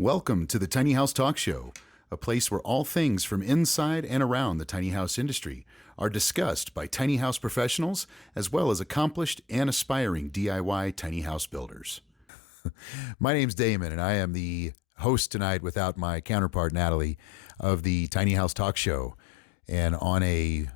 Welcome to the Tiny House Talk Show, a place where all things from inside and around the tiny house industry are discussed by tiny house professionals as well as accomplished and aspiring DIY tiny house builders. My name's Damon, and I am the host tonight without my counterpart, Natalie, of the Tiny House Talk Show. And on a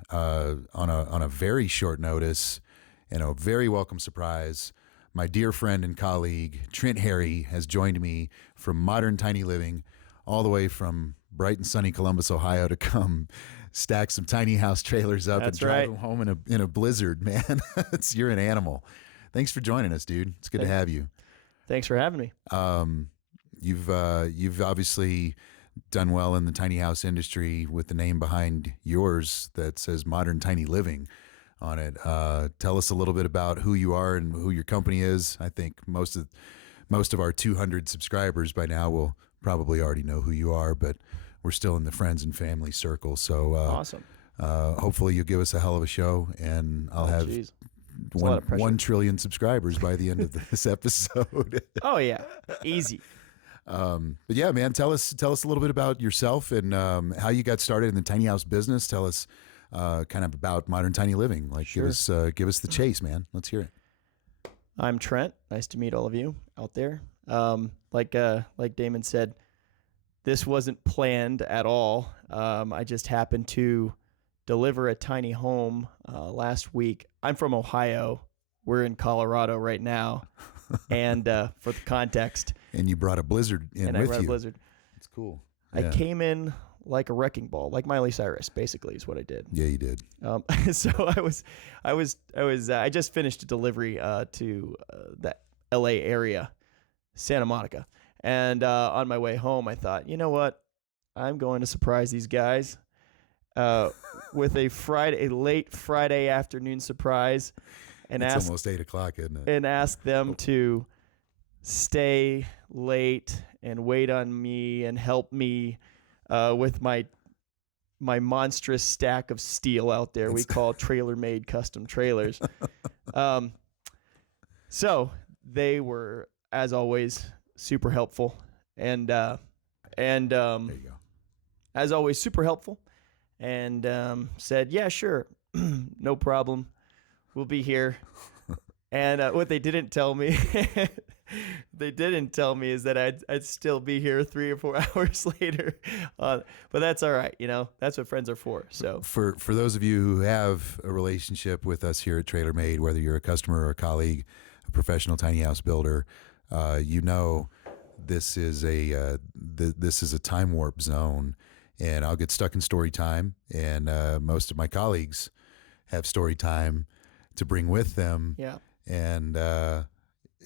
very short notice and a very welcome surprise, my dear friend and colleague, Trent Haery, has joined me from Modern Tiny Living, all the way from bright and sunny Columbus, Ohio, to come stack some tiny house trailers up and drive them home in a blizzard, man. You're an animal. Thanks for joining us, dude. It's good to have you. Thanks for having me. You've obviously done well in the tiny house industry with the name behind yours that says Modern Tiny Living on it. Tell us a little bit about who you are and who your company is. I think most of our 200 subscribers by now will probably already know who you are, but we're still in the friends and family circle. So awesome. Hopefully you'll give us a hell of a show, and I'll have 1 trillion subscribers by the end of this episode. Oh yeah, easy. But yeah, man, tell us a little bit about yourself and how you got started in the tiny house business. Tell us kind of about Modern Tiny Living. Like, sure. give us the chase, man. Let's hear it. I'm Trent. Nice to meet all of you out there. Like Damon said, this wasn't planned at all. I just happened to deliver a tiny home last week. I'm from Ohio. We're in Colorado right now. And for the context. And you brought a blizzard in with you. And I brought a blizzard. It's cool. I came in like a wrecking ball, like Miley Cyrus, basically, is what I did. Yeah, you did. So I just finished a delivery to the LA area, Santa Monica. And on my way home, I thought, you know what? I'm going to surprise these guys with a late Friday afternoon surprise. And it's almost 8 o'clock, isn't it? And ask them to stay late and wait on me and help me with my monstrous stack of steel out there. We call trailer-made custom trailers. So they were, as always, super helpful, and there you go. As always, super helpful, and said, "Yeah, sure, no problem. We'll be here." And what they didn't tell me, is that I'd still be here 3 or 4 hours later. But that's all right, That's what friends are for. So for those of you who have a relationship with us here at TrailerMade, whether you're a customer or a colleague, a professional tiny house builder, this is a time warp zone, and I'll get stuck in story time, and most of my colleagues have story time to bring with them. Yeah. And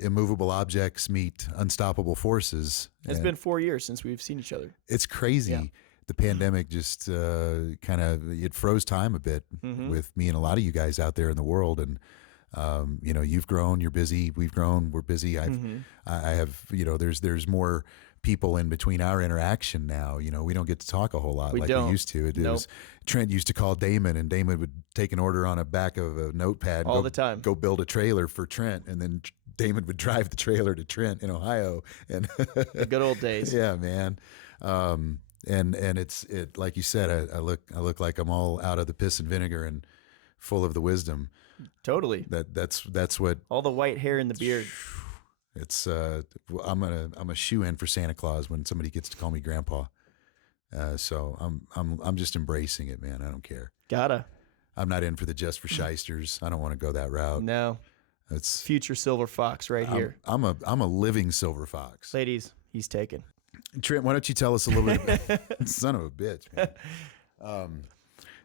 immovable objects meet unstoppable forces. It's been 4 years since we've seen each other. It's crazy. Yeah. The pandemic just it froze time a bit with me and a lot of you guys out there in the world. And you've grown, you're busy, we've grown, we're busy. I have, there's more people in between our interaction now. We don't get to talk a whole lot we used to. It was Trent used to call Damon, and Damon would take an order on the back of a notepad all the time. Go build a trailer for Trent, and then Damon would drive the trailer to Trent in Ohio. And the good old days. Yeah, man. And it's like you said, I look like I'm all out of the piss and vinegar and full of the wisdom. Totally. That's what all the white hair and the beard. It's I'm a shoe in for Santa Claus when somebody gets to call me Grandpa. So I'm just embracing it, man. I don't care. I'm not in for the just for shysters. I don't want to go that route. No. It's future silver fox right here. I'm a living silver fox. Ladies, he's taken. Trent, why don't you tell us a little bit about son of a bitch, man.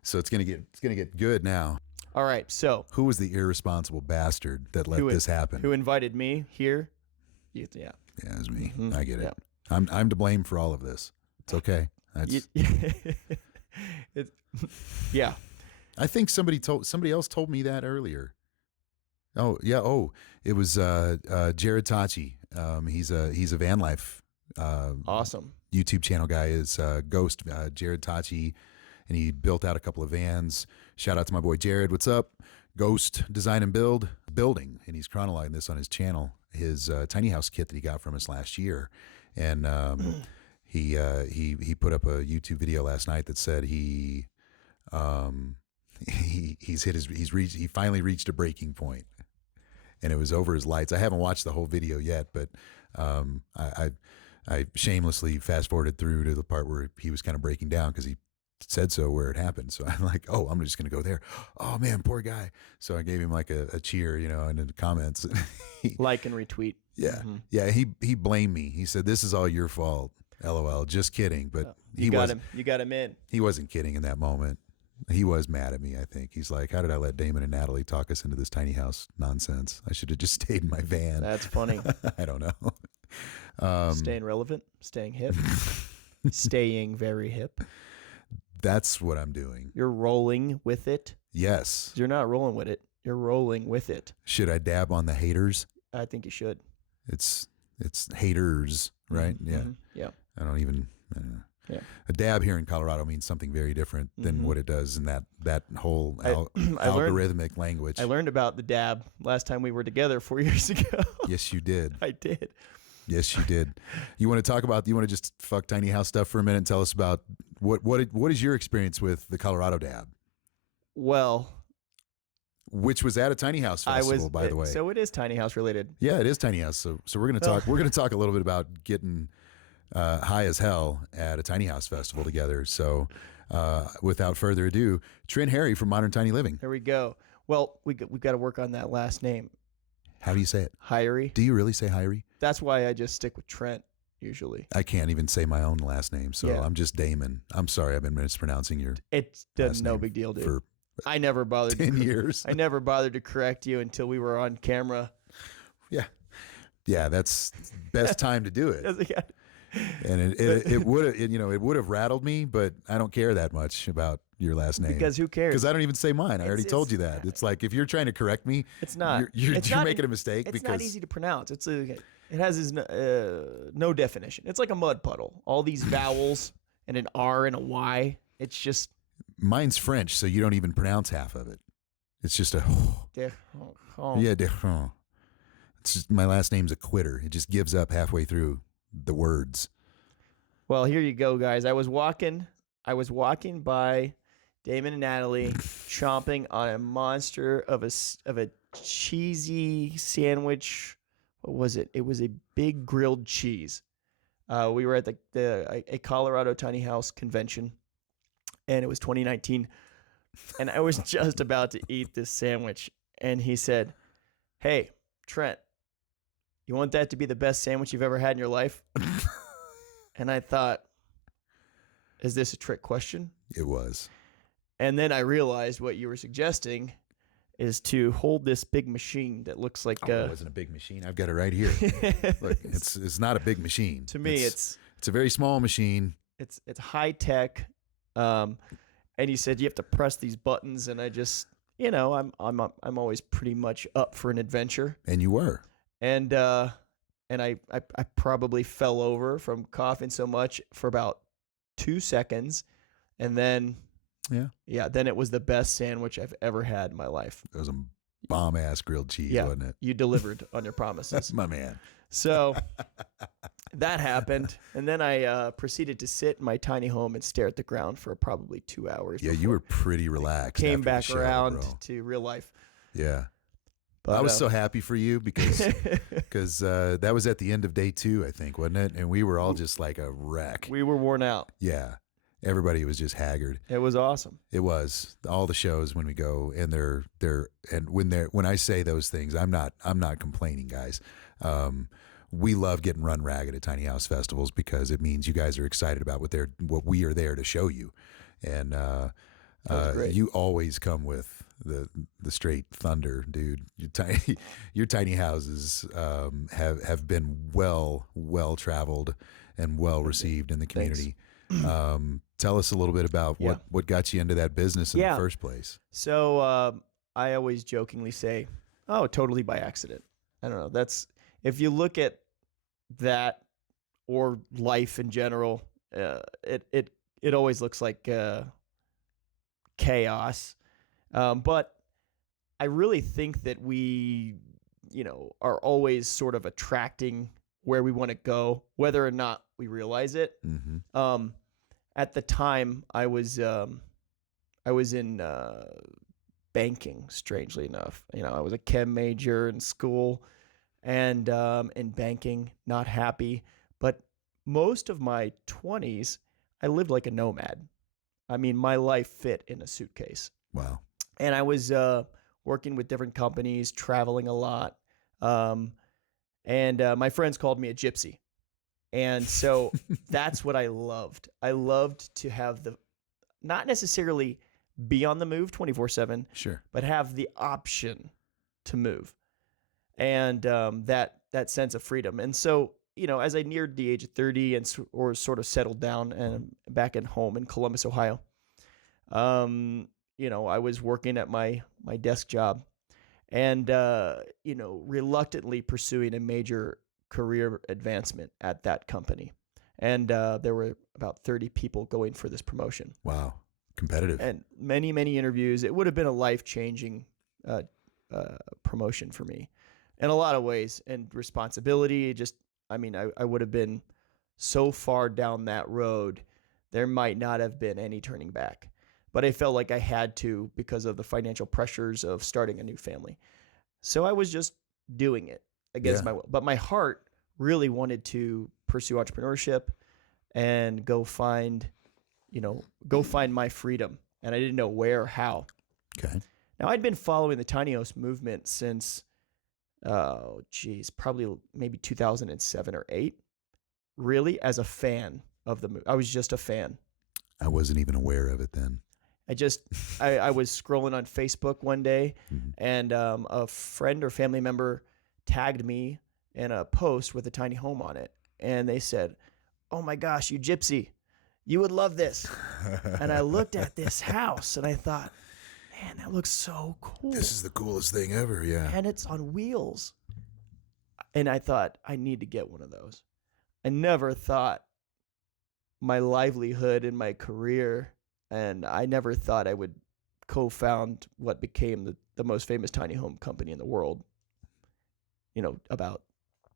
So it's gonna get good now. All right, so who was the irresponsible bastard that let this happen? Who invited me here? Yeah, it was me. I get it. Yeah. I'm to blame for all of this. It's okay. Yeah. I think somebody else told me that earlier. Oh yeah. Oh, it was Jared Tachi. He's a van life awesome YouTube channel guy. Is Ghost Jared Tachi, and he built out a couple of vans. Shout out to my boy Jared. What's up? Ghost Design and Building, and he's chronicling this on his channel. His tiny house kit that he got from us last year, and he put up a YouTube video last night that said he finally reached a breaking point, and it was over his lights. I haven't watched the whole video yet, but I shamelessly fast forwarded through to the part where he was kind of breaking down because he said so where it happened. So I'm like, oh, I'm just going to go there. Oh man, poor guy. So I gave him like a cheer, and in the comments, like and retweet. Yeah. Mm-hmm. Yeah. He blamed me. He said, this is all your fault. LOL. Just kidding. But you got him in. He wasn't kidding in that moment. He was mad at me, I think. He's like, how did I let Damon and Natalie talk us into this tiny house nonsense? I should have just stayed in my van. That's funny. I don't know. Staying relevant, staying hip, staying very hip. That's what I'm doing. You're rolling with it. Yes. You're not rolling with it. You're rolling with it. Should I dab on the haters? I think you should. It's haters, right? Mm-hmm. Yeah. Mm-hmm. Yeah. I don't even. Yeah. A dab here in Colorado means something very different than what it does in that whole algorithmic language. I learned about the dab last time we were together 4 years ago. Yes, you did. I did. Yes, you did. You want to just fuck tiny house stuff for a minute and tell us about what is your experience with the Colorado dab? Well, which was at a tiny house festival, by the way. So it is tiny house related. Yeah, it is tiny house. So we're gonna talk. We're gonna talk a little bit about getting high as hell at a tiny house festival together. So without further ado, Trent Haery from Modern Tiny Living. There we go. Well, we got to work on that last name. How do you say it? Haery. Do you really say Haery? That's why I just stick with Trent usually. I can't even say my own last name, so yeah. I'm just Damon. I'm sorry, I've been mispronouncing your. It's no big deal, dude. For I never bothered 10 years. I never bothered to correct you until we were on camera. Yeah, that's best time to do it. And it would have rattled me, but I don't care that much about your last name. Because who cares? Because I don't even say mine. I already told you that. It's like if you're trying to correct me, it's not. You're making a mistake. It's not easy to pronounce. It has no definition. It's like a mud puddle. All these vowels and an R and a Y. It's just. Mine's French, so you don't even pronounce half of it. It's just a. Yeah, it's just, my last name's a quitter. It just gives up halfway through the words. Well, here you go, guys. I was walking by Damon and Natalie chomping on a monster of a cheesy sandwich. What was it? It was a big grilled cheese. We were at a Colorado tiny house convention, and it was 2019, and I was just about to eat this sandwich, and he said, "Hey, Trent, you want that to be the best sandwich you've ever had in your life?" And I thought, is this a trick question? It was. And then I realized what you were suggesting is to hold this big machine that looks like it wasn't a big machine. I've got it right here. Look, it's not a big machine. To me, it's a very small machine. It's high tech. And you said you have to press these buttons, and I just, I'm always pretty much up for an adventure. And you were. And I probably fell over from coughing so much for about 2 seconds, and then then it was the best sandwich I've ever had in my life. It was a bomb ass grilled cheese, wasn't it? You delivered on your promises. My man. So that happened, and then I proceeded to sit in my tiny home and stare at the ground for probably 2 hours. Yeah, you were pretty relaxed. Came back around to real life. Yeah. But I was so happy for you because that was at the end of day 2, I think, wasn't it? And we were all just like a wreck. We were worn out. Yeah. Everybody was just haggard. It was awesome. It was. All the shows when we go and when I say those things, I'm not complaining, guys. We love getting run ragged at tiny house festivals because it means you guys are excited about what we are there to show you. And you always come with the straight thunder, dude. Your tiny houses have been well traveled and well received in the community. Tell us a little bit about what got you into that business in the first place. So I always jokingly say, "Oh, totally by accident." I don't know. That's if you look at that or life in general, it always looks like chaos. But I really think that we, are always sort of attracting where we want to go, whether or not we realize it. Mm-hmm. At the time, I was in banking. Strangely enough, I was a chem major in school, and in banking, not happy. But most of my 20s, I lived like a nomad. I mean, my life fit in a suitcase. Wow. And I was working with different companies, traveling a lot. And my friends called me a gypsy. And so that's what I loved. I loved to have not necessarily be on the move 24/7, Sure. but have the option to move. And that sense of freedom. And so, as I neared the age of 30 or sort of settled down and back at home in Columbus, Ohio, I was working at my desk job and, reluctantly pursuing a major career advancement at that company. And there were about 30 people going for this promotion. Wow. Competitive. And many, many interviews. It would have been a life-changing promotion for me in a lot of ways, and responsibility. I would have been so far down that road, there might not have been any turning back. But I felt like I had to because of the financial pressures of starting a new family. So I was just doing it against my will. But my heart really wanted to pursue entrepreneurship and go find my freedom. And I didn't know where or how. Okay. Now, I'd been following the tiny house movement since, probably maybe 2007 or 8, really, as a fan of the movie. I was just a fan. I wasn't even aware of it then. I was scrolling on Facebook one day, Mm-hmm. and a friend or family member tagged me in a post with a tiny home on it. And they said, "Oh my gosh, you gypsy, you would love this." And I looked at this house and I thought, man, that looks so cool. This is the coolest thing ever, yeah. And it's on wheels. And I thought, I need to get one of those. I never thought my livelihood and my career, and I never thought I would co-found what became the most famous tiny home company in the world, about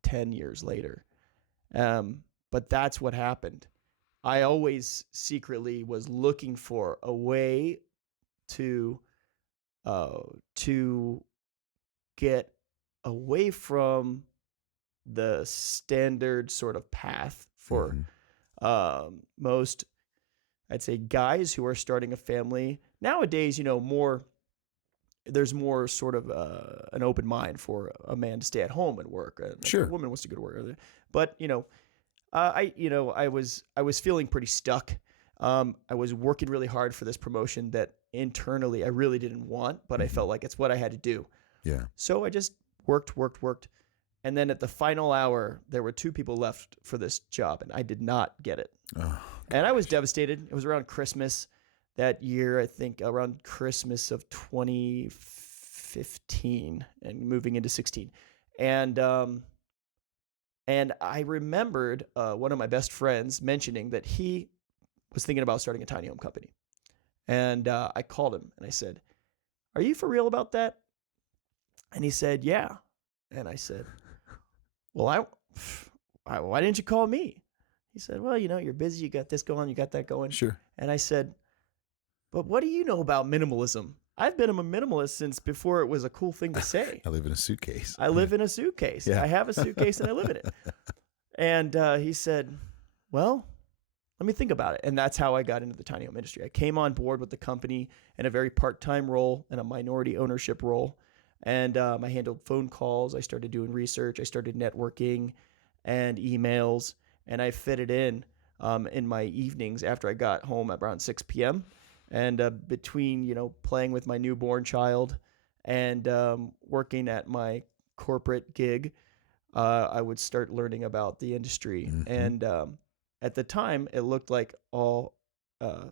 10 years later. But that's what happened. I always secretly was looking for a way to get away from the standard sort of path for most, I'd say, guys who are starting a family nowadays. There's more sort of an open mind for a man to stay at home and work. And Sure. A woman wants to go to work. But I was feeling pretty stuck. I was working really hard for this promotion that internally I really didn't want, but I felt like it's what I had to do. Yeah. So I just worked. And then at the final hour, there were 2 people left for this job, and I did not get it. Oh, and I was devastated. It was around Christmas that year, I think around Christmas of 2015 and moving into 16. And I remembered one of my best friends mentioning that he was thinking about starting a tiny home company. And I called him and I said, "Are you for real about that?" And he said, "Yeah." And I said, "Well, why didn't you call me?" He said, "Well, you're busy. You got this going. You got that going." Sure. And I said, "But what do you know about minimalism? I've been a minimalist since before it was a cool thing to say." I live in a suitcase. I live in a suitcase. Yeah. I have a suitcase and I live in it. And he said, "Well, let me think about it." And that's how I got into the tiny home industry. I came on board with the company in a very part-time role and a minority ownership role. And I handled phone calls. I started doing research. I started networking and emails. And I fitted in my evenings after I got home at around 6 p.m. And between, playing with my newborn child and working at my corporate gig, I would start learning about the industry. Mm-hmm. And at the time, it looked like all,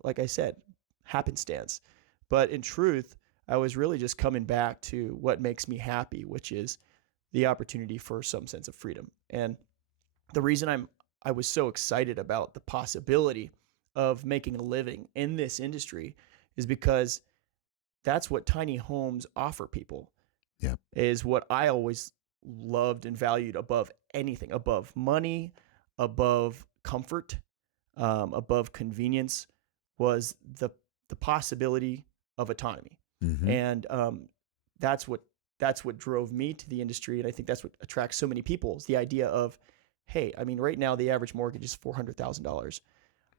like I said, happenstance. But in truth, I was really just coming back to what makes me happy, which is the opportunity for some sense of freedom. And the reason I was so excited about the possibility of making a living in this industry is because that's what tiny homes offer people. Yeah. Is what I always loved and valued above anything, above money, above comfort, above convenience, was the possibility of autonomy. Mm-hmm. And that's what drove me to the industry, and I think that's what attracts so many people, is the idea of, hey, I mean, right now the average mortgage is $400,000.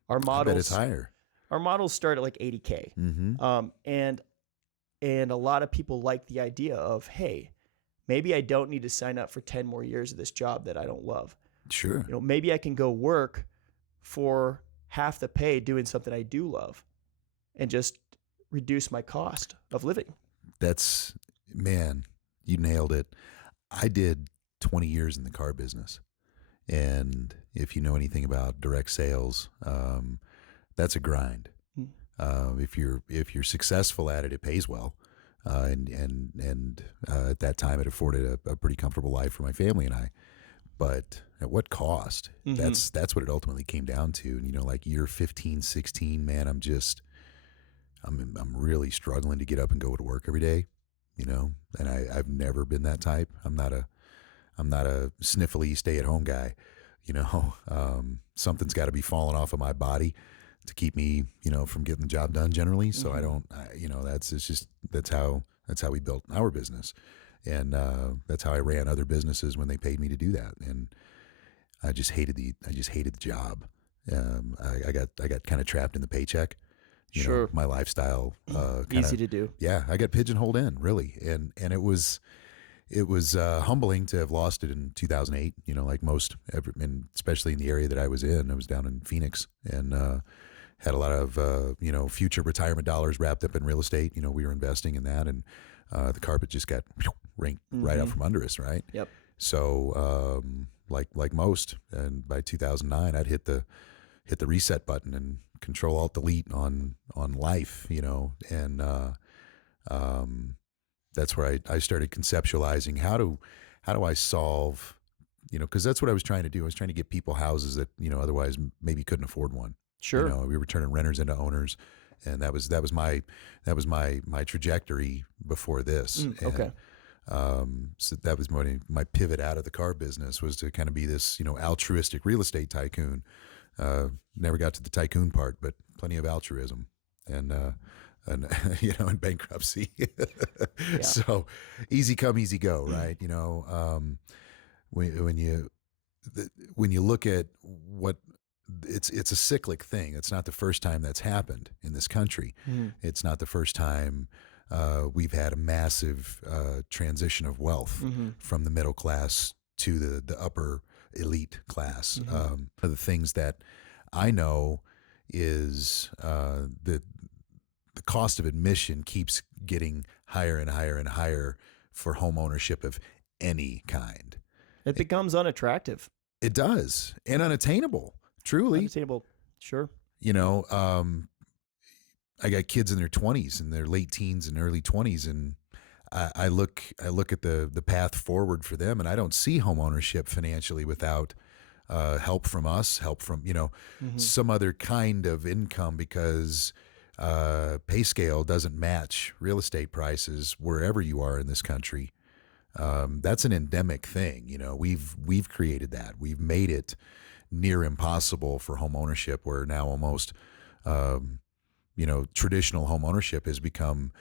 Our I bet it's models higher. our models start at like $80K. Mm-hmm. And a lot of people like the idea of, hey, maybe I don't need to sign up for 10 more years of this job that I don't love. Sure. You know, maybe I can go work for half the pay doing something I do love and just reduce my cost of living. That's, man, you nailed it. I did 20 years in the car business. And if you know anything about direct sales, that's a grind. If you're successful at it, it pays well. And at that time, it afforded a pretty comfortable life for my family and I. But at what cost? Mm-hmm. That's what it ultimately came down to. And, you know, like year 15, 16, man, I'm really struggling to get up and go to work every day, you know, and I've never been that type. I'm not a sniffly stay-at-home guy, you know. Something's got to be falling off of my body to keep me, you know, from getting the job done generally. So you know, that's how we built our business, and that's how I ran other businesses when they paid me to do that. And I just hated the job. I got kind of trapped in the paycheck. You know, my lifestyle easy to do. Yeah, I got pigeonholed in, really, and it was humbling to have lost it in 2008. You know, like most, and especially in the area that I was in. I was down in Phoenix, and had a lot of you know, future retirement dollars wrapped up in real estate. You know, we were investing in that, and the carpet just got ranked right out from under us. Right. Yep. So like most, and by 2009, I'd hit the reset button and Control Alt Delete on life. You know, and that's where I started conceptualizing how do I solve, you know, because that's what I was trying to do. I was trying to get people houses that, you know, otherwise maybe couldn't afford one. Sure. You know, we were turning renters into owners, and that was my trajectory before this. Okay. So that was my pivot out of the car business, was to kind of be this, you know, altruistic real estate tycoon. Never got to the tycoon part, but plenty of altruism and you know, in bankruptcy. Yeah. So easy come, easy go, right? You know, when you look at what it's a cyclic thing. It's not the first time that's happened in this country. It's not the first time we've had a massive transition of wealth from the middle class to the upper elite class. One of the things that I know is the cost of admission keeps getting higher and higher and higher for home ownership of any kind. It becomes unattractive. It does, and unattainable. Truly Unattainable. Sure. You know, I got kids in their 20s and their late teens and early 20s, and I look at the path forward for them, and I don't see home ownership financially without help from us, help from, you know, some other kind of income, because pay scale doesn't match real estate prices wherever you are in this country. That's an endemic thing. You know, we've created that. We've made it near impossible for home ownership, where now almost, you know, traditional home ownership has become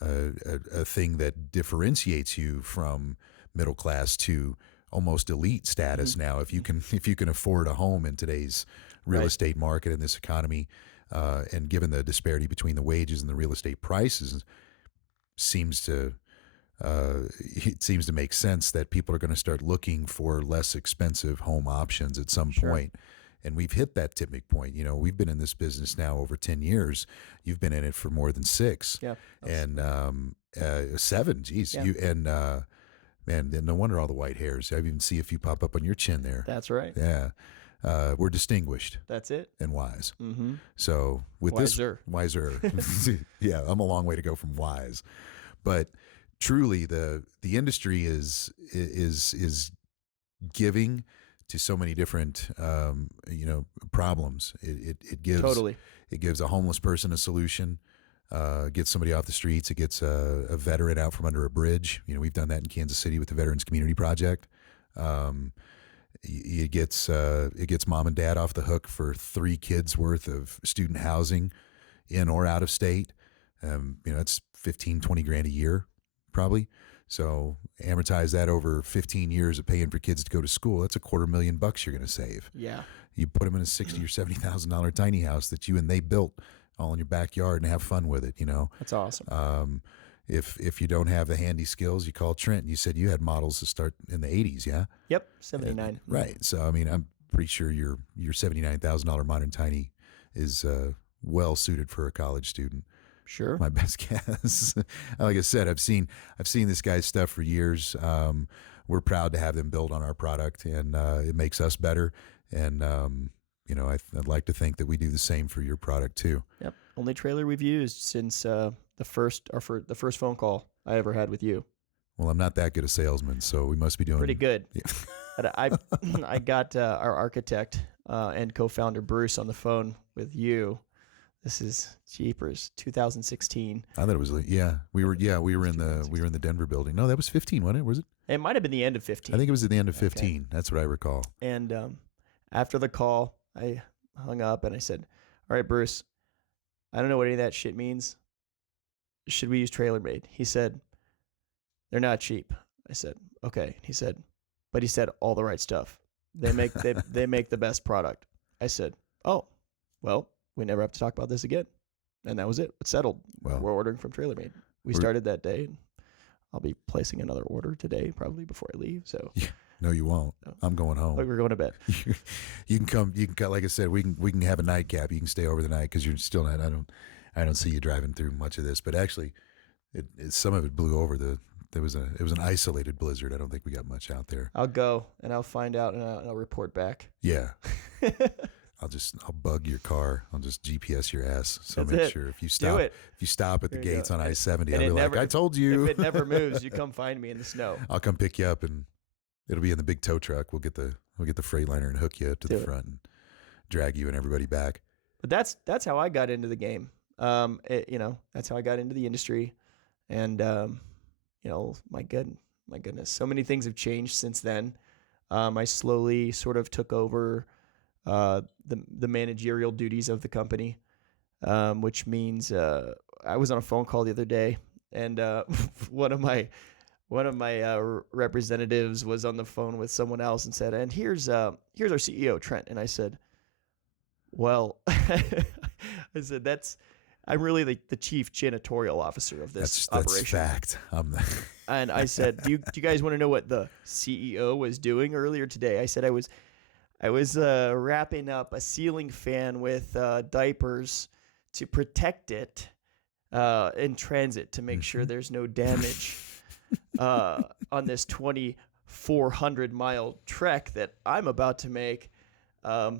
a thing that differentiates you from middle class to almost elite status. Now, if you can afford a home in today's real estate market, in this economy, and given the disparity between the wages and the real estate prices, it seems to make sense that people are going to start looking for less expensive home options at some point. And we've hit that tipping point. You know, we've been in this business now over 10 years. You've been in it for more than 6. Yeah. And 7, geez. Yeah. Man, no wonder all the white hairs. I even see a few pop up on your chin there. That's right. Yeah. We're distinguished. That's it. And wise. So with wiser. Yeah, I'm a long way to go from wise. But truly, the industry is giving to so many different you know, problems. It gives a homeless person a solution. gets somebody off the streets. It gets a veteran out from under a bridge. We've done that in Kansas City with the Veterans Community Project. It gets mom and dad off the hook for 3 kids worth of student housing in or out of state. It's 15, 20 grand a year, probably. So amortize that over 15 years of paying for kids to go to school. That's $250,000 you're going to save. Yeah. You put them in a $60,000 or $70,000 tiny house that you and they built all in your backyard and have fun with it. That's awesome. If you don't have the handy skills, you call Trent. You said you had models that start in the 80s, yeah? Yep, 79. Right. So I'm pretty sure your $79,000 modern tiny is well suited for a college student. Sure. My best guess. Like I said, I've seen this guy's stuff for years. We're proud to have them build on our product, and it makes us better. And I'd like to think that we do the same for your product too. Yep. Only trailer we've used since the first phone call I ever had with you. Well, I'm not that good a salesman, so we must be doing pretty good. Yeah. But I got our architect and co-founder Bruce on the phone with you. This is jeepers, 2016. I thought it was we were in the Denver building. No, that was 15, wasn't it? Was it? It might have been the end of 15. I think it was at the end of 15. Okay. That's what I recall. And after the call, I hung up and I said, "All right, Bruce, I don't know what any of that shit means. Should we use TrailerMade?" He said, "They're not cheap." I said, "Okay." He said, "But he said all the right stuff. They make they make the best product." I said, "Oh, well, we never have to talk about this again." And that was it. It's settled. Well, we're ordering from TrailerMade. We started that day. And I'll be placing another order today, probably before I leave. So no, you won't. No. I'm going home. We're going to bed. You can come. Like I said, we can have a nightcap. You can stay over the night because you're still not. I don't see you driving through much of this. But actually, some of it blew over. It was an isolated blizzard. I don't think we got much out there. I'll go and I'll find out and I'll report back. Yeah. I'll bug your car. I'll just GPS your ass. So That's make it. sure if you stop at the gates on I-70, I'll be like, I told you. If it never moves, you come find me in the snow. I'll come pick you up and it'll be in the big tow truck. We'll get the Freightliner and hook you up to the front and drag you and everybody back. But that's how I got into the game. That's how I got into the industry. And my goodness, so many things have changed since then. I slowly sort of took over the managerial duties of the company, which means I was on a phone call the other day, and one of my representatives was on the phone with someone else and said, "And here's our CEO, Trent." And I said, "Well," I said, I'm really the chief janitorial officer of this operation." That's fact. And I said, do you guys want to know what the CEO was doing earlier today? I said I was wrapping up a ceiling fan with diapers to protect it in transit to make sure there's no damage on this 2,400-mile trek that I'm about to make. Life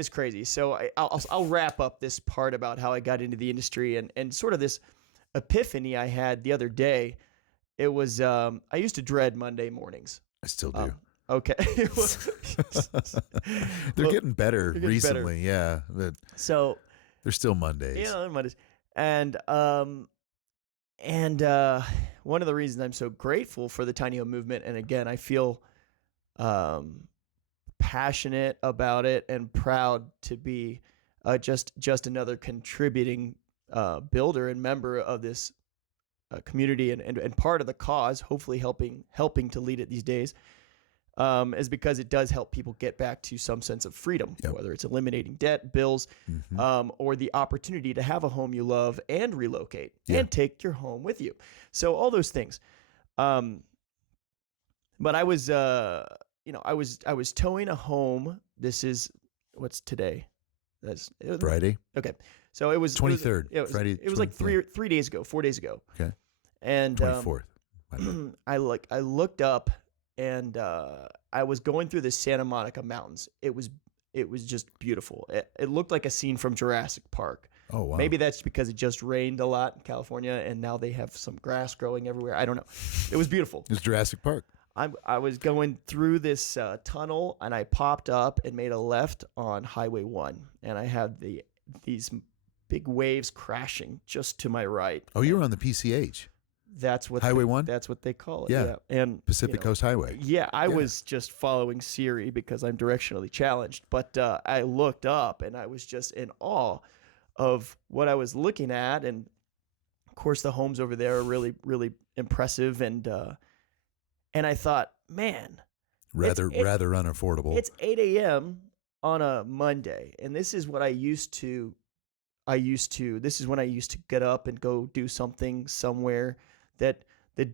is crazy. So I'll wrap up this part about how I got into the industry and sort of this epiphany I had the other day. It was I used to dread Monday mornings. I still do. Okay. They're getting better recently. Better. Yeah. But so they're still Mondays. Yeah, they're Mondays. And one of the reasons I'm so grateful for the Tiny Home movement, and again, I feel passionate about it and proud to be just another contributing builder and member of this community and part of the cause, hopefully helping to lead it these days, is because it does help people get back to some sense of freedom, whether it's eliminating debt, bills, or the opportunity to have a home you love and relocate and take your home with you. So all those things. But I was towing a home. This is what's today. Friday. Okay. So it was 23rd. Friday. It was like 4 days ago. Okay. And 24th. I looked up and I was going through the Santa Monica Mountains. It was just beautiful. It looked like a scene from Jurassic Park. Oh wow. Maybe that's because it just rained a lot in California and now they have some grass growing everywhere. I don't know. It was beautiful. It was Jurassic Park. I was going through this tunnel and I popped up and made a left on Highway 1 and I had the these big waves crashing just to my right. Oh, you were on the PCH. That's what Highway 1? That's what they call it. Yeah. And Pacific Coast Highway. Yeah, I was just following Siri because I'm directionally challenged. But I looked up and I was just in awe of what I was looking at. And of course, the homes over there are really, really impressive. And I thought, man, rather unaffordable. It's 8 a.m. on a Monday, and this is what this is when I used to get up and go do something somewhere that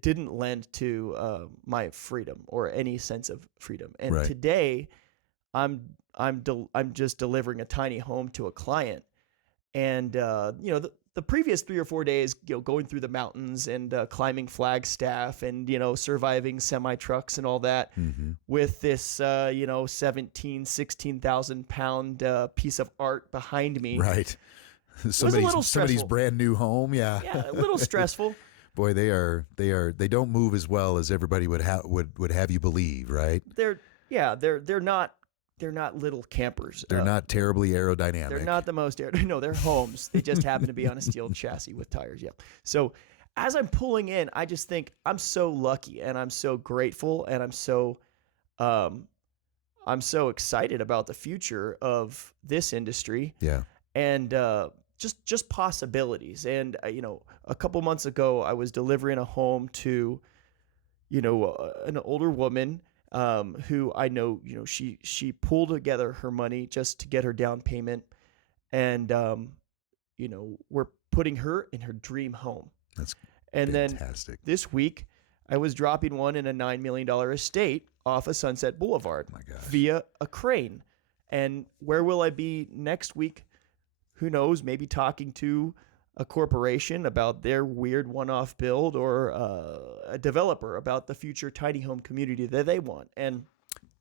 didn't lend to my freedom or any sense of freedom. And Right. today, I'm just delivering a tiny home to a client, and the previous 3 or 4 days, going through the mountains and climbing Flagstaff and surviving semi trucks and all that, with this 16,000 pound piece of art behind me. Right. Somebody's brand new home. Yeah. Yeah, a little stressful. Boy, they don't move as well as everybody would have you believe, right? They're not little campers. They're not terribly aerodynamic. They're not the most no, they're homes. They just happen to be on a steel chassis with tires. Yeah. So as I'm pulling in, I just think I'm so lucky and I'm so grateful and I'm so excited about the future of this industry. Yeah. And just possibilities. And a couple months ago, I was delivering a home to an older woman who I know, she pulled together her money just to get her down payment. And, we're putting her in her dream home. That's Then fantastic. this week, I was dropping one in a $9 million estate off of Sunset Boulevard via a crane. And where will I be next week? Who knows? Maybe talking to a corporation about their weird one-off build, or a developer about the future tiny home community that they want. And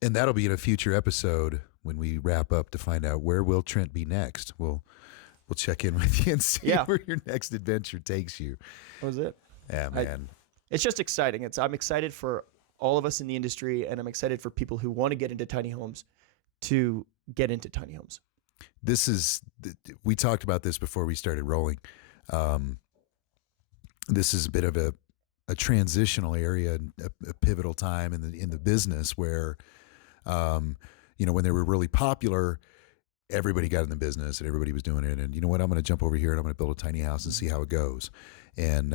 that'll be in a future episode when we wrap up to find out where will Trent be next. We'll check in with you and see where your next adventure takes you. That was it. Yeah, man. It's just exciting. I'm excited for all of us in the industry, and I'm excited for people who want to get into tiny homes to get into tiny homes. We talked about this before we started rolling. This is a bit of a transitional area, a pivotal time in the business where, when they were really popular, everybody got in the business and everybody was doing it. And you know what? I'm going to jump over here and I'm going to build a tiny house and see how it goes. And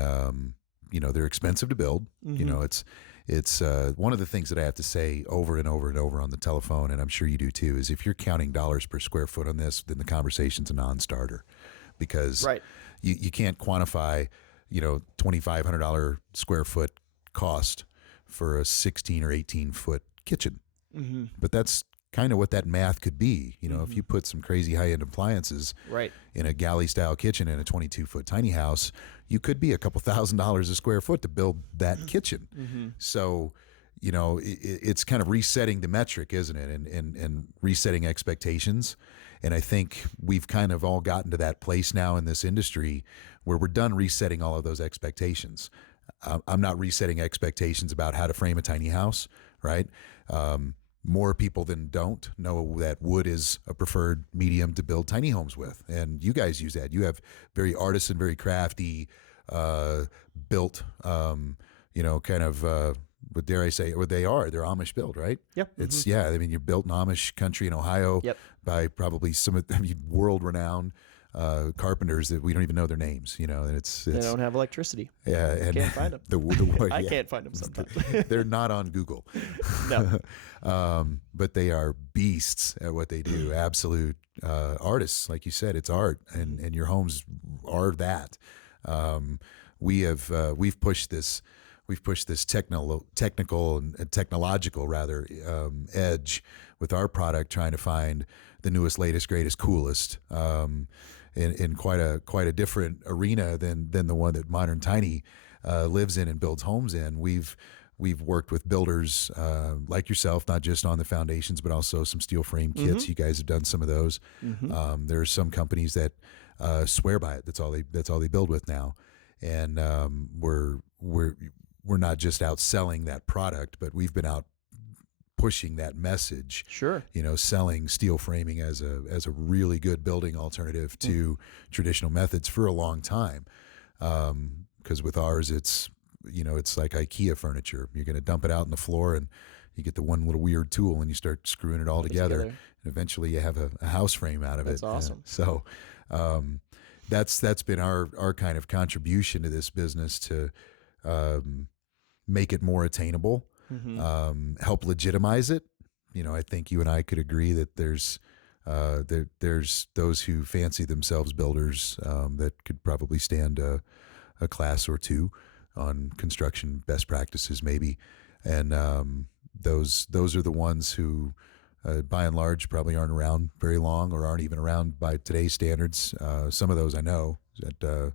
they're expensive to build. It's one of the things that I have to say over and over and over on the telephone, and I'm sure you do too, is if you're counting dollars per square foot on this, then the conversation's a non-starter, because you can't quantify, $2,500 square foot cost for a 16 or 18 foot kitchen. But that's kind of what that math could be. If you put some crazy high-end appliances in a galley style kitchen in a 22-foot tiny house, you could be a couple $1,000s a square foot to build that kitchen. So, it's kind of resetting the metric, isn't it? And resetting expectations. And I think we've kind of all gotten to that place now in this industry where we're done resetting all of those expectations. I'm not resetting expectations about how to frame a tiny house, right? More people than don't know that wood is a preferred medium to build tiny homes with. And you guys use that. You have very artisan, very crafty, built, what dare I say, or they're Amish built, right? Yep. It's, you're built in Amish country in Ohio by probably some of them world-renowned carpenters that we don't even know their names, and it's they don't have electricity. Yeah, and can't find them. I can't find them sometimes. They're not on Google. No. But they are beasts at what they do. Absolute artists, like you said. It's art, and your homes are that. We've pushed this technical and technological edge with our product, trying to find the newest, latest, greatest, coolest, in quite a different arena than the one that Modern Tiny lives in and builds homes in. We've worked with builders like yourself, not just on the foundations, but also some steel frame kits. You guys have done some of those. There are some companies that swear by it. That's all they build with now, and we're not just out selling that product, but we've been out pushing that message. Sure. Selling steel framing as a really good building alternative to traditional methods for a long time. Because with ours, it's like IKEA furniture. You're going to dump it out on the floor, and you get the one little weird tool, and you start screwing it all together. And eventually, you have a house frame out of it. That's awesome. So that's been our kind of contribution to this business to make it more attainable, help legitimize it. I think you and I could agree that there's those who fancy themselves builders that could probably stand a class or two on construction best practices, maybe, and those are the ones who, by and large, probably aren't around very long or aren't even around by today's standards. Some of those I know that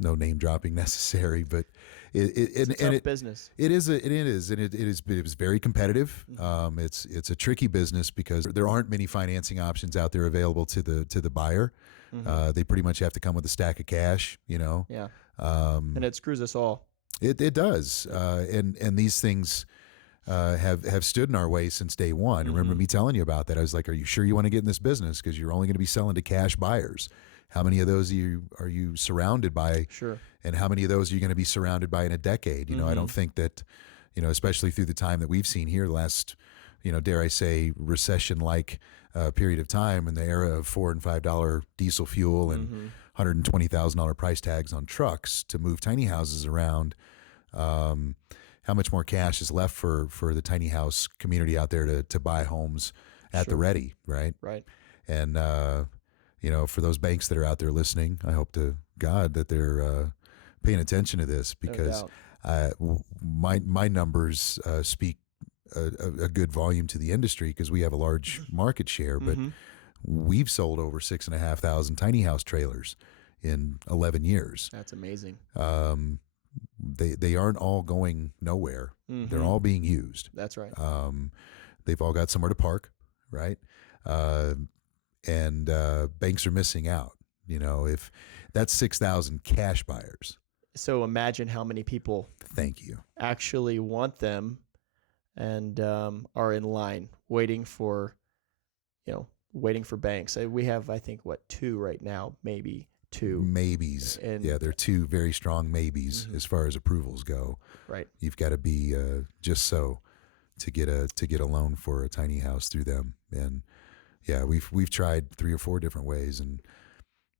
no name dropping necessary, but it's a tough business. It is, and it is very competitive. It's a tricky business because there aren't many financing options out there available to the buyer. They pretty much have to come with a stack of cash, Yeah. And it screws us all. It does, and these things have stood in our way since day one. Remember me telling you about that? I was like, "Are you sure you want to get in this business? Because you're only going to be selling to cash buyers. How many of those are you surrounded by? Sure. And how many of those are you going to be surrounded by in a decade? I don't think that, especially through the time that we've seen here, the last, dare I say, recession-like period of time in the era of $4 and $5 diesel fuel and $120,000 price tags on trucks to move tiny houses around. How much more cash is left for the tiny house community out there to buy homes at the ready, right? Right. And for those banks that are out there listening, I hope to God that they're paying attention to this, because my numbers speak a good volume to the industry, because we have a large market share, but we've sold over 6,500 tiny house trailers in 11 years. That's amazing. They aren't all going nowhere. They're all being used. That's right. They've all got somewhere to park, right? And banks are missing out. If that's 6,000 cash buyers. So imagine how many people Thank you. actually want them and are in line waiting for banks. We have, I think, two right now, maybe two. Maybes. And they're two very strong maybes as far as approvals go. Right. You've got to be just so to get a loan for a tiny house through them. And yeah, we've tried 3 or 4 different ways, and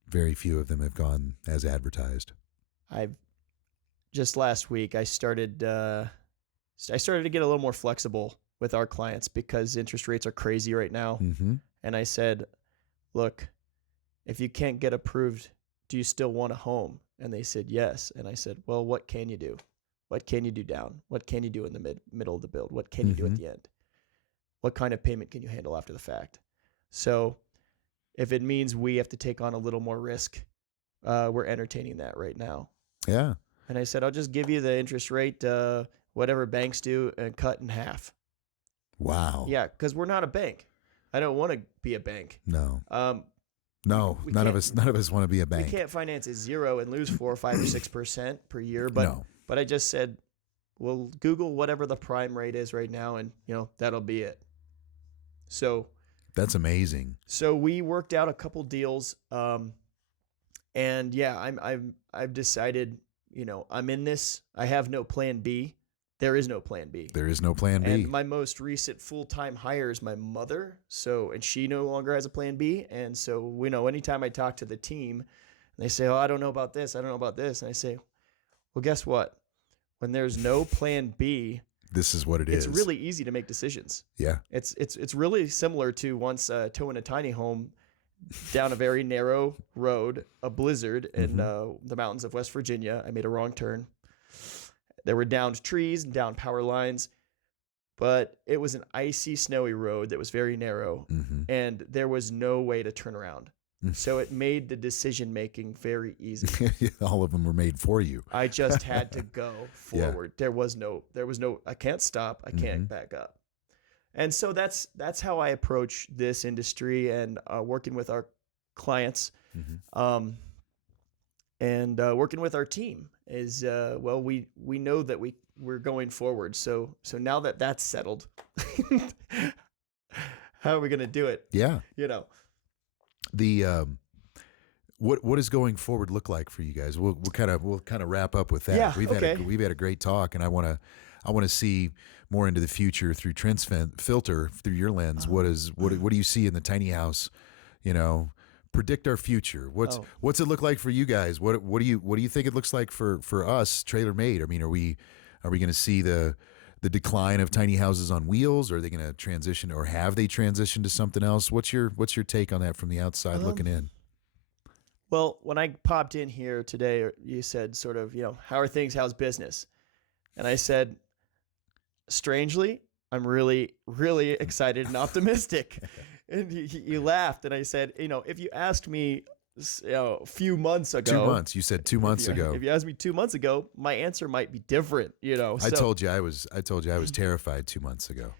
very few of them have gone as advertised. Just last week I started to get a little more flexible with our clients because interest rates are crazy right now. And I said, look, if you can't get approved, do you still want a home? And they said yes. And I said, well, what can you do? What can you do down? What can you do in the middle of the build? What can you do at the end? What kind of payment can you handle after the fact? So if it means we have to take on a little more risk, we're entertaining that right now. Yeah. And I said, I'll just give you the interest rate, whatever banks do, and cut in half. Wow. Yeah, because we're not a bank. I don't want to be a bank. No. No, none of us want to be a bank. We can't finance at 0 and lose 4 or 5 or 6% per year. But I just said, well, Google whatever the prime rate is right now, and that'll be it. So that's amazing. So we worked out a couple deals, and yeah, I've decided, I'm in this. I have no plan B. There is no plan B. There is no plan B. And my most recent full-time hire is my mother. And she no longer has a plan B. And so, anytime I talk to the team, and they say, oh, I don't know about this. I don't know about this. And I say, well, guess what? When there's no plan B, this is what it is. It's really easy to make decisions. Yeah. It's really similar to once towing a tiny home down a very narrow road, a blizzard in the mountains of West Virginia. I made a wrong turn. There were downed trees and downed power lines, but it was an icy, snowy road that was very narrow, and there was no way to turn around. So it made the decision-making very easy. All of them were made for you. I just had to go forward. Yeah. There was no, I can't stop. I can't back up. And so that's how I approach this industry and working with our clients. And working with our team is, we know that we we're going forward. So now that that's settled, how are we going to do it? Yeah. You know, The what does going forward look like for you guys? We'll kind of wrap up with that. Yeah, We've had a great talk, and I want to see more into the future through Trent's filter, through your lens. What do you see in the tiny house? You know, predict our future. What's it look like for you guys? What do you think it looks like for us, Trailer Made? I mean, are we going to see the decline of tiny houses on wheels? Are they going to transition, or have they transitioned to something else? What's your take on that from the outside looking in? Well, when I popped in here today, you said sort of, how are things? How's business? And I said, strangely, I'm really, really excited and optimistic. And you laughed, and I said, if you asked me a few months ago. 2 months. You said 2 months ago. If you asked me 2 months ago, my answer might be different, I told you I was terrified 2 months ago.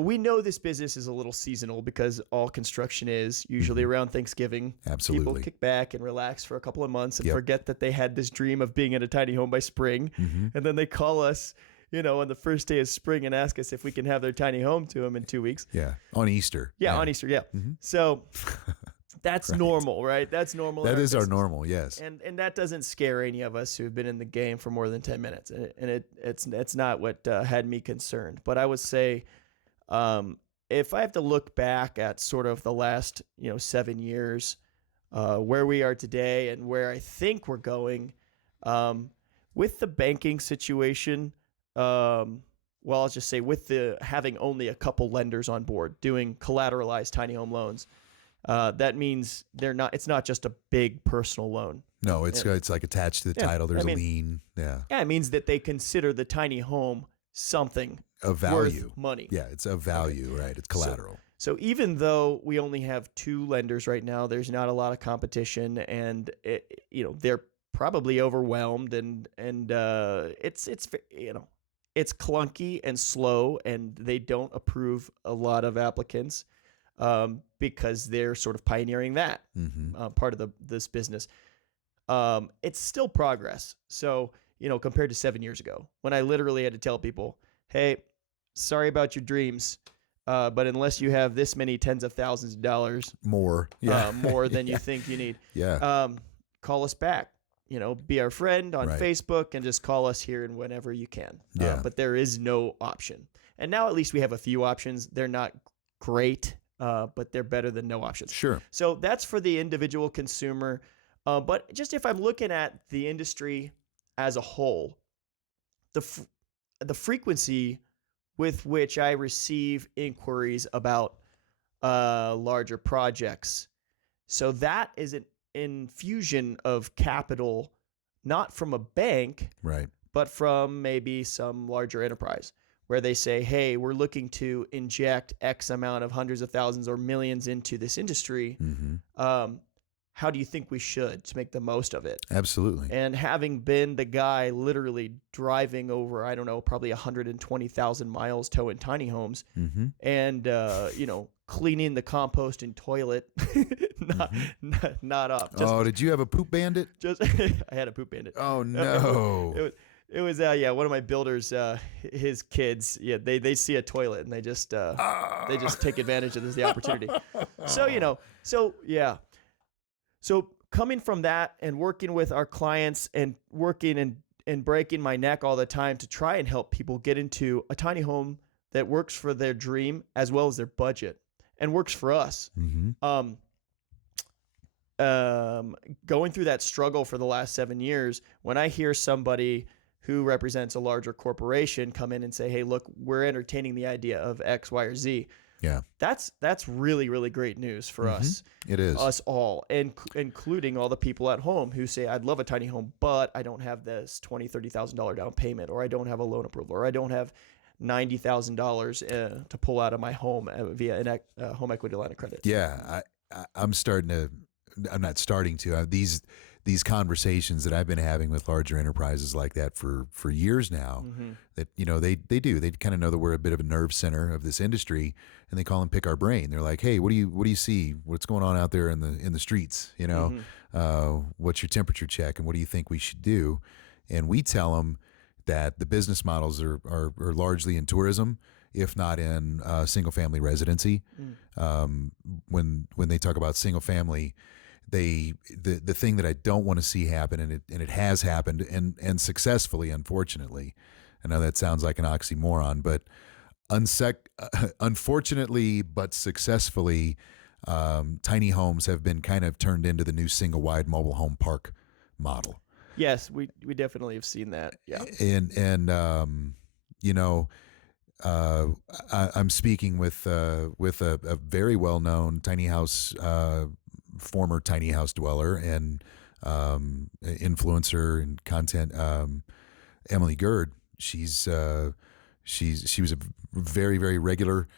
We know this business is a little seasonal because all construction is usually around Thanksgiving. Absolutely. People kick back and relax for a couple of months and forget that they had this dream of being in a tiny home by spring. And then they call us, on the first day of spring and ask us if we can have their tiny home to them in 2 weeks. Yeah. On Easter. Yeah. On Easter. Yeah. So that's right. Normal, right? That's normal. That is our normal. Yes. And that doesn't scare any of us who've been in the game for more than 10 minutes. And it's not what had me concerned. But I would say, if I have to look back at sort of the last, 7 years, where we are today and where I think we're going, with the banking situation, I'll just say with the having only a couple lenders on board doing collateralized tiny home loans, that means it's not just a big personal loan. No, it's like attached to the title. There's a lien. Yeah. Yeah. It means that they consider the tiny home something of value, worth money. Yeah, it's of value, right? It's collateral. So even though we only have 2 lenders right now, there's not a lot of competition, and they're probably overwhelmed, and it's clunky and slow, and they don't approve a lot of applicants because they're sort of pioneering that part of this business. It's still progress. So compared to 7 years ago, when I literally had to tell people, hey, sorry about your dreams, but unless you have this many tens of thousands of dollars more than you think you need, call us back. Be our friend on Facebook and just call us here and whenever you can. But there is no option. And now at least we have a few options. They're not great, but they're better than no options. Sure. So that's for the individual consumer. But just if I'm looking at the industry as a whole, the frequency with which I receive inquiries about larger projects. So that is an infusion of capital, not from a bank, right, but from maybe some larger enterprise where they say, hey, we're looking to inject X amount of hundreds of thousands or millions into this industry. How do you think we should to make the most of it? Absolutely. And having been the guy literally driving over, I don't know, probably 120,000 miles towing tiny homes and, cleaning the compost and toilet, not up. Did you have a poop bandit? I had a poop bandit. Oh, no. It was one of my builders, his kids, they see a toilet and they just take advantage of the opportunity. So coming from that and working with our clients and working and breaking my neck all the time to try and help people get into a tiny home that works for their dream as well as their budget and works for us. Going through that struggle for the last 7 years, when I hear somebody who represents a larger corporation come in and say, hey, look, we're entertaining the idea of X, Y, or Z. Yeah, that's really, really great news for us. It is. Us all, and including all the people at home who say, I'd love a tiny home, but I don't have this $20,000, $30,000 down payment, or I don't have a loan approval, or I don't have $90,000 to pull out of my home via a home equity line of credit. Yeah, I'm not starting to. These conversations that I've been having with larger enterprises like that for years now, that they kind of know that we're a bit of a nerve center of this industry, and they call and pick our brain. They're like, hey, what do you see? What's going on out there in the streets? What's your temperature check, and what do you think we should do? And we tell them that the business models are largely in tourism, if not in single family residency. When they talk about single family, the thing that I don't want to see happen, and it has happened and successfully, unfortunately. I know that sounds like an oxymoron, but unfortunately but successfully, tiny homes have been kind of turned into the new single wide mobile home park model. Yes, we definitely have seen that. Yeah. And you know, I'm speaking with a very well known tiny house, former tiny house dweller and influencer and content, Emily Gerd. She was a very, very regular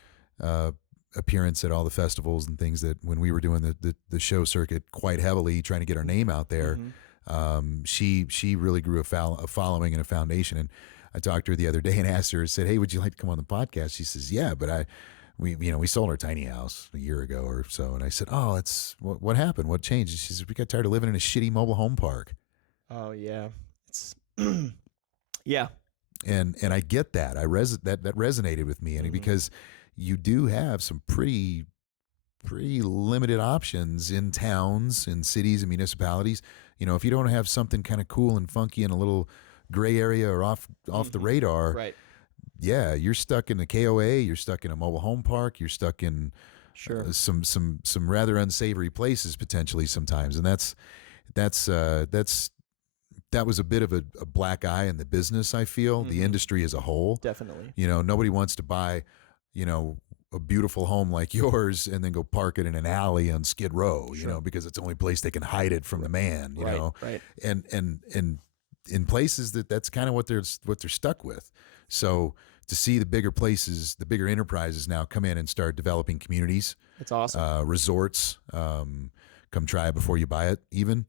appearance at all the festivals and things that when we were doing the show circuit quite heavily, trying to get our name out there. She really grew a following and a foundation. And I talked to her the other day and asked her, said, "Hey, would you like to come on the podcast?" She says, "Yeah, but we sold our tiny house a year ago or so." And I said, "Oh, it's what happened? What changed?" She says, "We got tired of living in a shitty mobile home park." Oh yeah, it's yeah. And I get that. That resonated with me, and because you do have some pretty limited options in towns and cities and municipalities. If you don't have something kind of cool and funky in a little gray area or off the radar, Right. Yeah, you're stuck in a KOA, you're stuck in a mobile home park, you're stuck in some rather unsavory places potentially sometimes. And that was a bit of a black eye in the business, I feel, the industry as a whole. Definitely. Nobody wants to buy, a beautiful home like yours and then go park it in an alley on Skid Row, because it's the only place they can hide it from the man, you know. Right. And in places that's kind of what they're stuck with. So to see the bigger places, the bigger enterprises now come in and start developing communities. It's awesome. Resorts, come try it before you buy it even.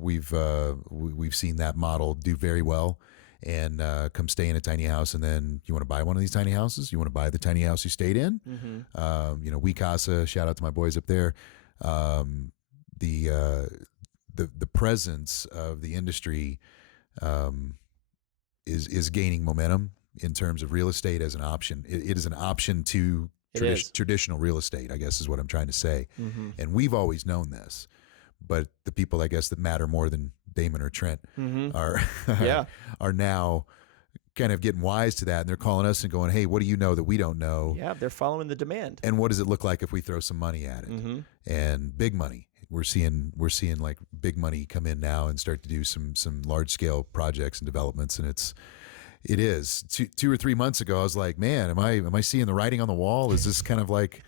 We've seen that model do very well. And come stay in a tiny house, and then you want to buy one of these tiny houses. You want to buy the tiny house you stayed in. We Casa. Shout out to my boys up there. The presence of the industry is gaining momentum in terms of real estate as an option. It is an option to traditional real estate, I guess is what I'm trying to say. And we've always known this, but the people, I guess, that matter more than Damon or Trent are now kind of getting wise to that, and they're calling us and going, "Hey, what do you know that we don't know?" Yeah, they're following the demand. And what does it look like if we throw some money at it? And big money. We're seeing like big money come in now and start to do some large scale projects and developments, and it is 2 or 3 months ago. I was like, man, am I seeing the writing on the wall? Is this kind of like,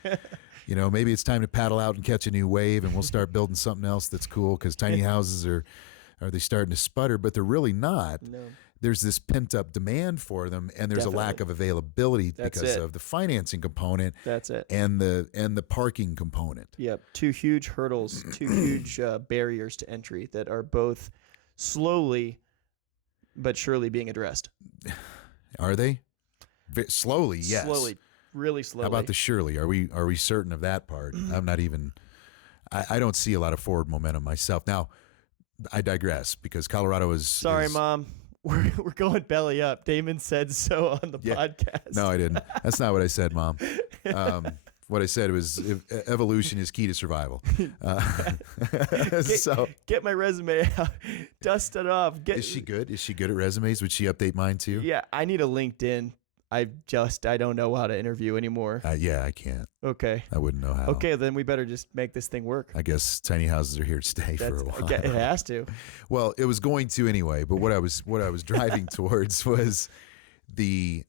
maybe it's time to paddle out and catch a new wave, and we'll start building something else that's cool, because tiny houses are they starting to sputter? But they're really not. No. There's this pent up demand for them, and there's a lack of availability because of the financing component. That's it. And the parking component. Yep. 2 huge hurdles, 2 huge barriers to entry that are both slowly but surely being addressed. Are they? Slowly, yes. Slowly, really slowly. How about the surely? Are we certain of that part? I'm not even. I don't see a lot of forward momentum myself. Now, I digress, because Colorado is. Sorry, Mom. We're going belly up. Damon said so on the podcast. No, I didn't. That's not what I said, Mom. What I said was evolution is key to survival. Get my resume out. Dust it off. Is she good? Is she good at resumes? Would she update mine too? Yeah, I need a LinkedIn. I don't know how to interview anymore. Yeah, I can't. Okay. I wouldn't know how. Okay, then we better just make this thing work. I guess tiny houses are here to stay for a while. Okay, it has to. Well, it was going to anyway, but what I was driving towards was the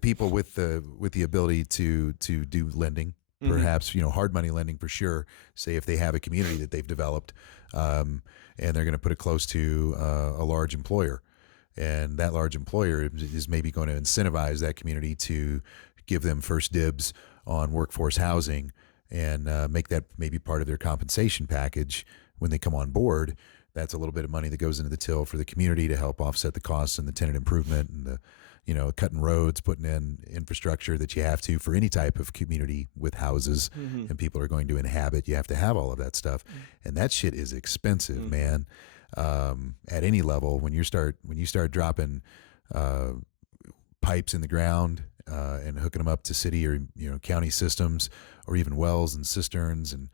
people with the ability to do lending, perhaps, hard money lending for sure. Say if they have a community that they've developed, and they're going to put it close to a large employer. And that large employer is maybe going to incentivize that community to give them first dibs on workforce housing, and make that maybe part of their compensation package when they come on board. That's a little bit of money that goes into the till for the community to help offset the costs and the tenant improvement and the, cutting roads, putting in infrastructure that you have to for any type of community with houses and people are going to inhabit. You have to have all of that stuff. And that shit is expensive, man. At any level, when you start dropping pipes in the ground and hooking them up to city or county systems, or even wells and cisterns, and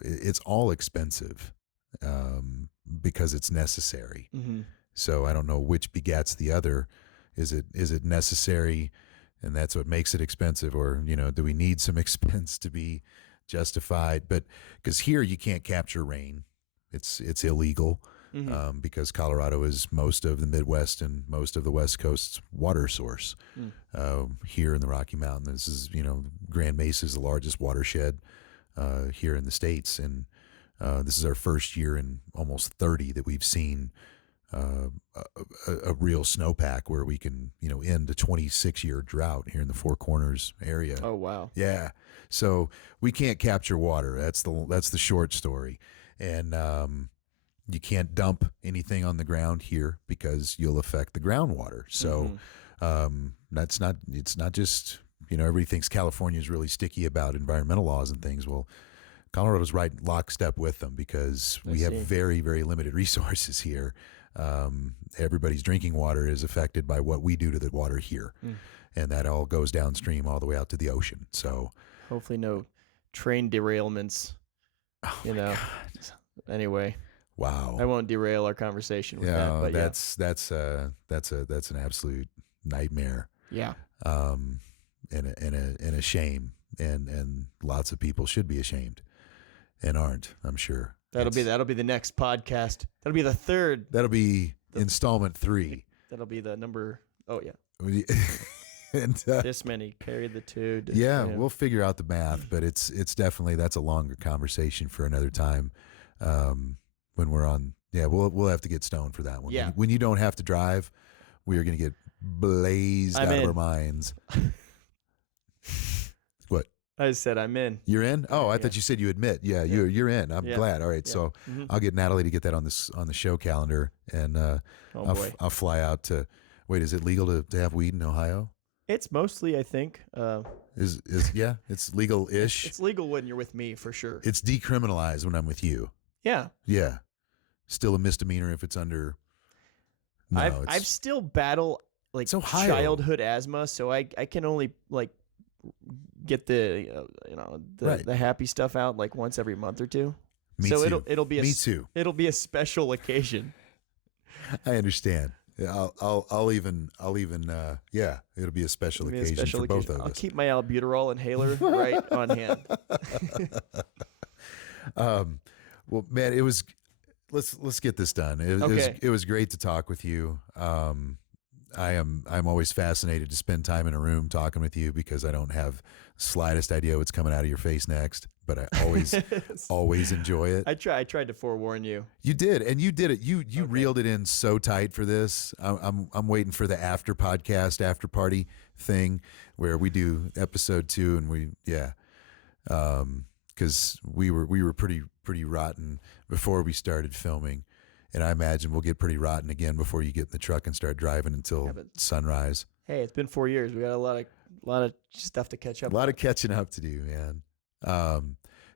it's all expensive because it's necessary. Mm-hmm. So I don't know which begets the other. Is it necessary, and that's what makes it expensive, or do we need some expense to be justified? But because here you can't capture rain, it's illegal. Mm-hmm. Because Colorado is most of the Midwest and most of the West Coast's water source. Here in the Rocky Mountains, this is, Grand Mesa is the largest watershed here in the States. And this is our first year in almost 30 that we've seen a real snowpack where we can, end a 26-year drought here in the Four Corners area. Oh, wow. Yeah. So we can't capture water. That's the short story. And, you can't dump anything on the ground here because you'll affect the groundwater. So it's not just, everybody thinks California is really sticky about environmental laws and things. Well, Colorado's right lockstep with them because we have very, very limited resources here. Everybody's drinking water is affected by what we do to the water here. And that all goes downstream all the way out to the ocean. So hopefully no train derailments, God. Anyway. Wow. I won't derail our conversation with that. But that's an absolute nightmare. Yeah. And a shame, and lots of people should be ashamed and aren't, I'm sure. That'll be the next podcast. That'll be the third. That'll be installment 3. That'll be the number. Oh yeah. And this many carried the 2. We'll figure out the math, but it's definitely, that's a longer conversation for another time. When we're on, we'll have to get stoned for that one. Yeah. When you don't have to drive, we are going to get blazed out of our minds. What? I said I'm in. You're in? Oh, I thought you said you admit. Yeah, you're in. I'm glad. All right, so I'll get Natalie to get that on the show calendar, and I'll fly out to. Wait, is it legal to have weed in Ohio? It's mostly, I think. It's legal-ish. It's legal when you're with me, for sure. It's decriminalized when I'm with you. Yeah. Yeah. Still a misdemeanor if it's under. No, I've still battle childhood asthma, so I can only get the the happy stuff out once every month or two. Me too. It'll be me too. It'll be a special occasion. I understand. I'll even it'll be a special occasion for both of us. I'll keep my albuterol inhaler right on hand. Well, man, it was. Let's get this done. It was great to talk with you. I'm always fascinated to spend time in a room talking with you because I don't have the slightest idea what's coming out of your face next. But I always enjoy it. I tried to forewarn you. You did, and you did it. You reeled it in so tight for this. I'm waiting for the after podcast, after party thing where we do episode 2, and because we were pretty rotten before we started filming, and I imagine we'll get pretty rotten again before you get in the truck and start driving until sunrise. Hey, it's been 4 years. We got a lot of stuff to catch up. A lot of catching up to do, man.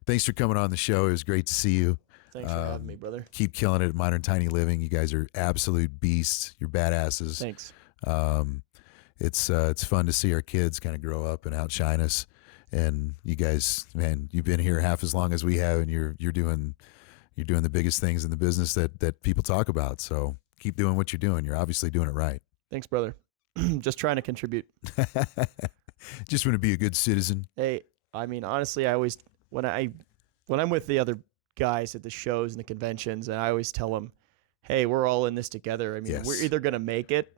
Thanks for coming on the show. It was great to see you. Thanks for having me, brother. Keep killing it at Modern Tiny Living. You guys are absolute beasts. You're badasses. Thanks. It's fun to see our kids kind of grow up and outshine us. And you guys, man, you've been here half as long as we have, and you're doing the biggest things in the business that people talk about. So keep doing what you're doing. You're obviously doing it right. Thanks, brother. Just trying to contribute. Just want to be a good citizen. Hey, I mean, honestly, I always when I'm with the other guys at the shows and the conventions, and I always tell them, hey, we're all in this together. I mean, we're either gonna make it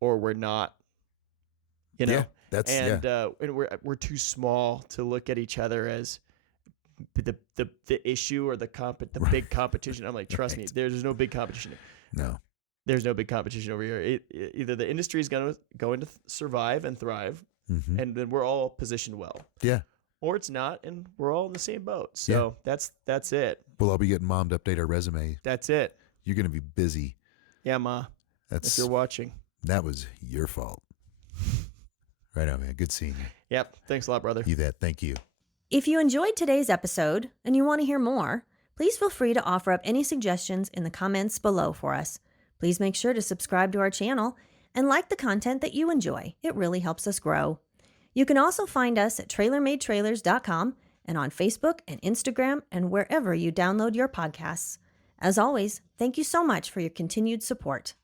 or we're not. Yeah. And we're too small to look at each other as the issue or the big competition. I'm like, trust me, there's no big competition. No, there's no big competition over here. Either the industry is going to survive and thrive, and then we're all positioned well. Yeah. Or it's not, and we're all in the same boat. So that's it. We'll all be getting mom to update our resume. That's it. You're going to be busy. Yeah, Ma. If you're watching. That was your fault. Right on, man. Good seeing you. Yep. Thanks a lot, brother. You bet. Thank you. If you enjoyed today's episode and you want to hear more, please feel free to offer up any suggestions in the comments below for us. Please make sure to subscribe to our channel and like the content that you enjoy. It really helps us grow. You can also find us at trailermadetrailers.com and on Facebook and Instagram and wherever you download your podcasts. As always, thank you so much for your continued support.